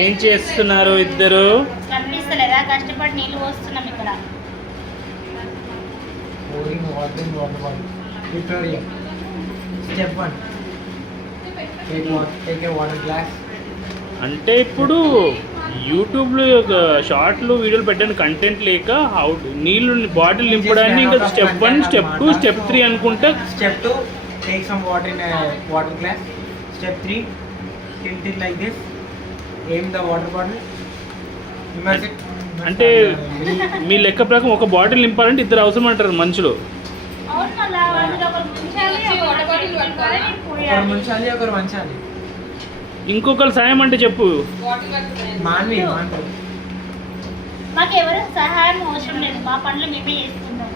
ఏం చేస్తున్నారు ఇద్దరు? కనిపిస్తలేదా? కష్టపడి నీళ్ళు పోస్తున్నాం ఇక్కడ. Step 1. Take a water glass. అంటే ఇప్పుడు యూట్యూబ్లో షార్ట్లు వీడియోలు పెట్టడానికి కంటెంట్ లేక నీళ్ళు బాటిల్ నింపడానికి ఇంకా స్టెప్ 1, స్టెప్ 2, స్టెప్ 3 అనుకుంటా. Step 2, take some water in a water glass. Step 3, tilt it like this. Aim the water bottle. Immerse it. అంటే మీ లెక్క ప్రకారం ఒక బాటిల్ నింపాలంటే ఇద్దరు అవసరం అంటారు మనుషులు. అవును మళ్ళా అందులో ఒకరు ముంచాలి, ఒకరు ముంచాలి, ఒకరు వంచాలి. ఇంకొకరు సాయం అంటే చెప్పు. మాన్వి మాకు ఎవరు సహాయం అవసరం లేదు, మా పనులు మేమే చేసుకుంటాం.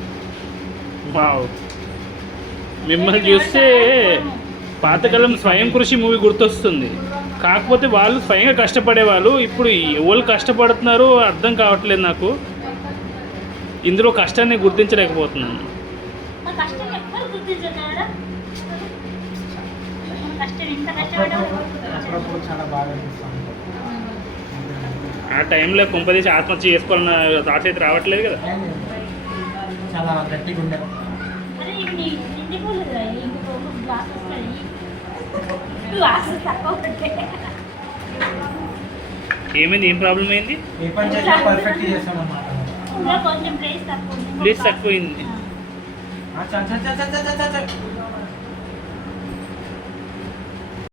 వావ్, మిమ్మల్ని చూస్తే పాతకాలం స్వయం కృషి మూవీ గుర్తొస్తుంది. కాకపోతే వాళ్ళు స్వయంగా కష్టపడేవాళ్ళు. ఇప్పుడు ఎవరు కష్టపడుతున్నారో అర్థం కావట్లేదు నాకు. ఇందులో కష్టాన్ని గుర్తించలేకపోతున్నాను. మా కష్టం ఎవ్వరు గుర్తించలేదా? కష్టం ఇంత కష్టపడ్డా చాలా బాగా అనిపిస్తుంది. ఆ టైంలో కుంపదీసి ఆత్మహత్య చేసుకోవాలన్న థాట్స్ అయితే రావట్లేదు కదా. చాలా గట్టిగా ఉండే. అరే ఇవి నిండిపోలేదు, ఇంకొక గ్లాస్ వస్తుంది. గ్లాస్ తక్కువ పెట్టే. ఏమైంది? ఏం ప్రాబ్లం అయింది? ఏ పని చేసినా పర్ఫెక్ట్ చేస్తాం అన్నమాట. ఇంకా కొంచెం ప్లేస్ తక్కువ ఉంది. ప్లేస్ తక్కువైంది. చ